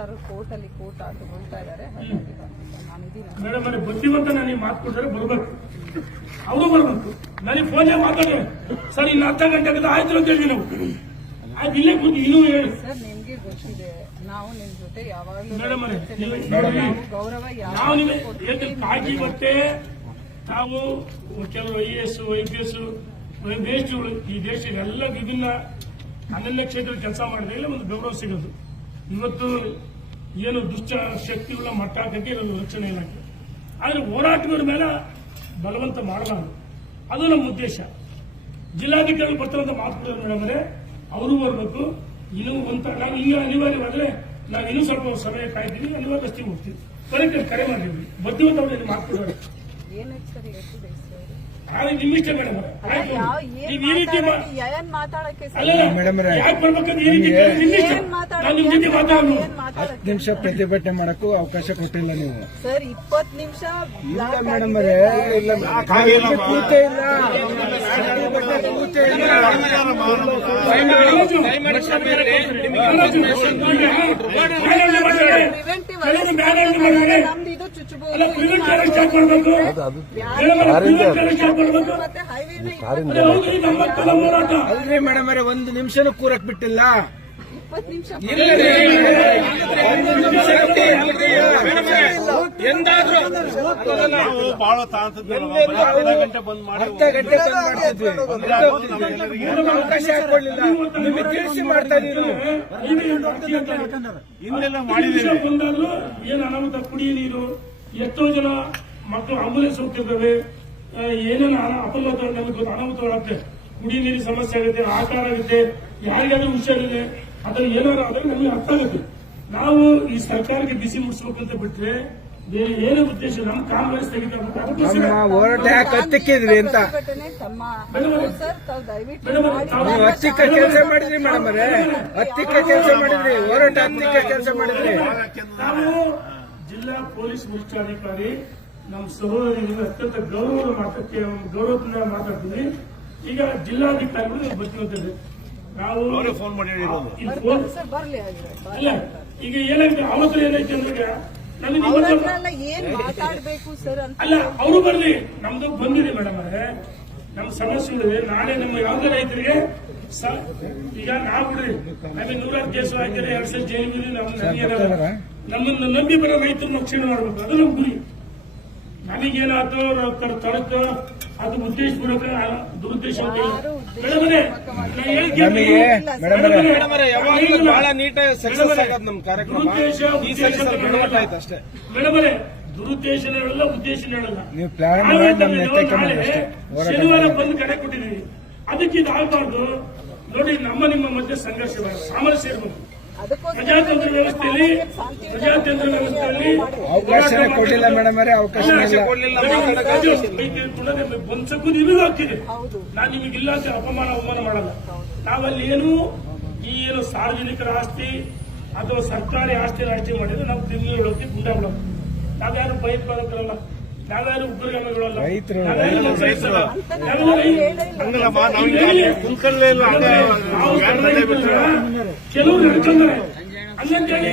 ಸರ್ಕಾರ ಕೋರ್ಟ್ ತಗೊಳ್ತಾ ಇದ್ದಾರೆ. ಮೇಡಮ್ ಅವರೇ ಬುದ್ಧಿವಂತ ನನಗೆ ಮಾತು ಕೊಡ್ತಾರೆ, ಬರ್ಬೇಕು, ಅವರು ಬರ್ಬೇಕು. ನನಗೆ ಫೋನ್ ಮಾತಾಡಿ ಸರ್ ಇನ್ನು ಅರ್ಧ ಗಂಟೆ ಆಯ್ತು ಅಂತ ಹೇಳಿ ನಾವು ಆಯ್ತು ಇಲ್ಲೇ ಕೂತು ಇನ್ನೂ ಹೇಳಿ ಸರ್. ನಿಮ್ಗೆ ಗೊತ್ತಿದೆ ನಾವು ನಿಮ್ ಜೊತೆ ಯಾವಾಗಲೂ ಮೇಡಮ್ ಅವರೇ ಗೌರವ ನಾವು ನಿಮಗೆ ಕಾಳಜಿ ಬರುತ್ತೆ. ನಾವು ಕೆಲವು IAS IPS ವೇಸ್ಟ್ಗಳು ಈ ದೇಶದ ಎಲ್ಲ ವಿಭಿನ್ನ ಅನನ್ಯ ಕ್ಷೇತ್ರದಲ್ಲಿ ಕೆಲಸ ಮಾಡಿದ್ರೆ ಒಂದು ಗೌರವ ಸಿಗೋದು. ಇವತ್ತು ಏನು ದುಷ್ಟ ಶಕ್ತಿಗಳ ಮಟ್ಟ ಹಾಕಕ್ಕೆ ಇರೋದು ರಕ್ಷಣೆ ಇಲಾಖೆ. ಆದರೆ ಹೋರಾಟಗಾರ ಮೇಲೆ ಬಲವಂತ ಮಾಡಬಾರದು, ಅದು ನಮ್ಮ ಉದ್ದೇಶ. ಜಿಲ್ಲಾಧಿಕಾರಿ ಬರ್ತಾರಂತ ಮಾತುಕತೆ ಮೇಡಮ್ ಅವರು ಬರಬೇಕು. ಇನ್ನೂ ನಾವು ಇನ್ನೂ ಅನಿವಾರ್ಯವಾದ್ರೆ ನಾವು ಇನ್ನೂ ಸ್ವಲ್ಪ ಸಮಯ ಕಾಯ್ತೀವಿ, ಅನಿವಾರ್ಯಸ್ತಿ ಹೋಗ್ತೀವಿ. ಕರೆ ಮಾಡಿದ್ವಿ ಬುದ್ಧಿವಂತ ಅವರಲ್ಲಿ ಮಾತುಕೊಡೋರು ನಿಮ್ಮಿಷ್ಟ ಮೇಡಮ್. ನೀವು ಈ ರೀತಿ ಯಾಕೆ ಬರ್ಬೇಕಂದ್ರೆ ಈ ರೀತಿ ನಿಮ್ಮಿಷ್ಟ. ನಾನು ನಿಮ್ಮ ಜೊತೆ ಮಾತಾಡೋದು 10 ನಿಮಿಷ ಪ್ರತಿಭಟನೆ ಮಾಡಕ್ಕೂ ಅವಕಾಶ ಕೊಟ್ಟಿಲ್ಲ ನೀವು ಸರ್. 20 ನಿಮಿಷ ಇಲ್ಲ ಮೇಡಮ್ ಅವರೇ, ಕೂತೇ ಇಲ್ಲ. ಅಲ್ರಿ ಮೇಡಮ್ ಅವರೇ, 1 ನಿಮಿಷನೂ ಕೂರಕ್ ಬಿಟ್ಟಿಲ್ಲ. 20 ನಿಮಿಷ ಅರ್ಧ ಗಂಟೆ ಮಾಡ್ತಿದ್ವಿ, ಅವಕಾಶ ಹಾಕೊಳ್ಳಿಲ್ಲ. ನಿಮಗೆ ತಿಳಿಸಿ ಮಾಡ್ತಾ ಇದೀವಿ. ಬಂದಾದ್ರೂ ಏನು ಅನಾಹುತ, ಕುಡಿಯ ನೀರು, ಎಷ್ಟೋ ಜನ ಮಕ್ಕಳು ಆಂಬುಲೆನ್ಸ್ ಹೋಗ್ತಿದ್ದಾವೆ, ಏನೇನು ಅಪಘಾತ ಅನಾಹುತಗಳಾಗುತ್ತೆ, ಕುಡಿಯ ನೀರಿನ ಸಮಸ್ಯೆ ಆಗುತ್ತೆ, ಆಕಾರ ಆಗುತ್ತೆ, ಯಾರಿಗಾದ್ರೂ ಹುಷಾರಿದೆ ಅದನ್ನು ಏನಾದ್ರು ಆದ್ರೆ ನಮಗೆ ಅರ್ಥ ಆಗುತ್ತೆ. ನಾವು ಈ ಸರ್ಕಾರಕ್ಕೆ ಬಿಸಿ ಮುಡಿಸ್ಬೇಕಂತ ಬಿಟ್ರೆ ಬೇರೆ ಏನೇ ಉದ್ದೇಶ ನಮ್ಮ ಕಾಮಗಾರಿ ಸ್ಥಗಿತ ಹೋರಾಟ ಯಾಕೆ ಹತ್ತಿಕ್ಕಿದ್ರಿ ಅಂತ ಹತ್ತಿಕ್ಕ ಕೆಲಸ ಮಾಡಿದ್ರಿ ಮೇಡಮ್ ಅವರೇ, ಹತ್ತಿಕ್ಕ ಕೆಲಸ ಮಾಡಿದ್ರಿ, ಹೋರಾಟ ಹತ್ತಿಕ್ಕ ಕೆಲಸ ಮಾಡಿದ್ರಿ. ನಾವು ಜಿಲ್ಲಾ ಪೊಲೀಸ್ ವರಿಷ್ಠಾಧಿಕಾರಿ ನಮ್ಮ ಸಹೋದರಿಗೆ ಅತ್ಯಂತ ಗೌರವದಿಂದ ಮಾತಾಡ್ತೀವಿ. ಈಗ ಜಿಲ್ಲಾಧಿಕಾರಿಗಳು ಬರ್ತಿರ್ತಾರೆ, ನಾವು ಫೋನ್ ಮಾಡಿ ಅಲ್ಲ ಈಗ ಏನಾಯ್ತು ಅವತ್ತು ಏನೈತೆ ಅಂದ್ರೆ ಅಲ್ಲ ಅವರು ಬರ್ಲಿ, ನಮ್ದು ಬಂದಿದೆ ಮೇಡಮ್ ಅವರೇ, ನಮ್ಮ ಸಮಸ್ಯೆಗಳಿದೆ. ನಾಳೆ ನಮ್ಮ ಯಾವುದೇ ರೈತರಿಗೆ ಈಗ ನಾವು ಬಿಡ್ರಿ ನಮಗೆ 100 ಕೇಸು ಹಾಕಿದ್ರೆ 2 ಸಲ ಜೈಲಿಗೆ ನಮ್ಮನ್ನು ನಂಬಿ ಬರೋ ರೈತರು ರಕ್ಷಣೆ ಮಾಡಬೇಕು, ಅದು ನಮ್ಮ ಗುರಿ. ನನಗೇನಾಯ್ತು ತಡತ್ತು ಅದು ಉದ್ದೇಶಪೂರ್ವಕ ದುರುದ್ದೇಶ ಬಹಳ ನೀಟಾಗಿ ಸಕ್ಸಸ್ ಆಗೋದು ನಮ್ಮ ಕಾರ್ಯಕ್ರಮ. ಮೇಡಮರೇ ದುರುದ್ದೇಶ ಹೇಳಲ್ಲ, ಉದ್ದೇಶ ಹೇಳಲ್ಲ. ನೀವು ಪ್ಲಾನ್ ಶನಿವಾರ ಬಂದು ಕರೆ ಕೊಟ್ಟಿದ್ದೀವಿ, ಅದಕ್ಕೆ ಇದಾಗಬಾರ್ದು. ನೋಡಿ ನಮ್ಮ ನಿಮ್ಮ ಮಧ್ಯೆ ಸಂಘರ್ಷ ಸಾಮರಸ್ಯ ಇರಬೇಕು. ಪ್ರಜಾತಂತ್ರ ವ್ಯವಸ್ಥೆಯಲ್ಲಿ ಅವಕಾಶ ಕೊಡಲಿಲ್ಲ ಮೇಡಮ್ ಅವರೇ, ಅವಕಾಶ ಒಂದ್ಸಕ್ಕೂ ನಿಮಗೂ ಆಗ್ತಿದೆ. ನಾನು ನಿಮಗಿಲ್ಲ ಅಂತ ಅವಮಾನ ಮಾಡಲ್ಲ. ನಾವಲ್ಲಿ ಏನು ಈ ಏನು ಸಾರ್ವಜನಿಕರ ಆಸ್ತಿ ಅಥವಾ ಸರ್ಕಾರಿ ಆಸ್ತಿ ರಾಷ್ಟ್ರೀಯ ಮಾಡಿದ್ರೆ ನಾವು ತಿಂಗಳು ಹೇಳೋಕೆ ಗುಂಡಾಗಳು. ನಾವ್ಯಾರು ಭಯೋತ್ಪಾದಕರಲ್ಲ, ನಾವ್ಯಾರು ಉಗ್ರಗಾಮಿಗಳಲ್ಲ, ಕೆಲವರು ನಡ್ಕೊಂಡ್ರೆ ಹಂಗಂತೇಳಿ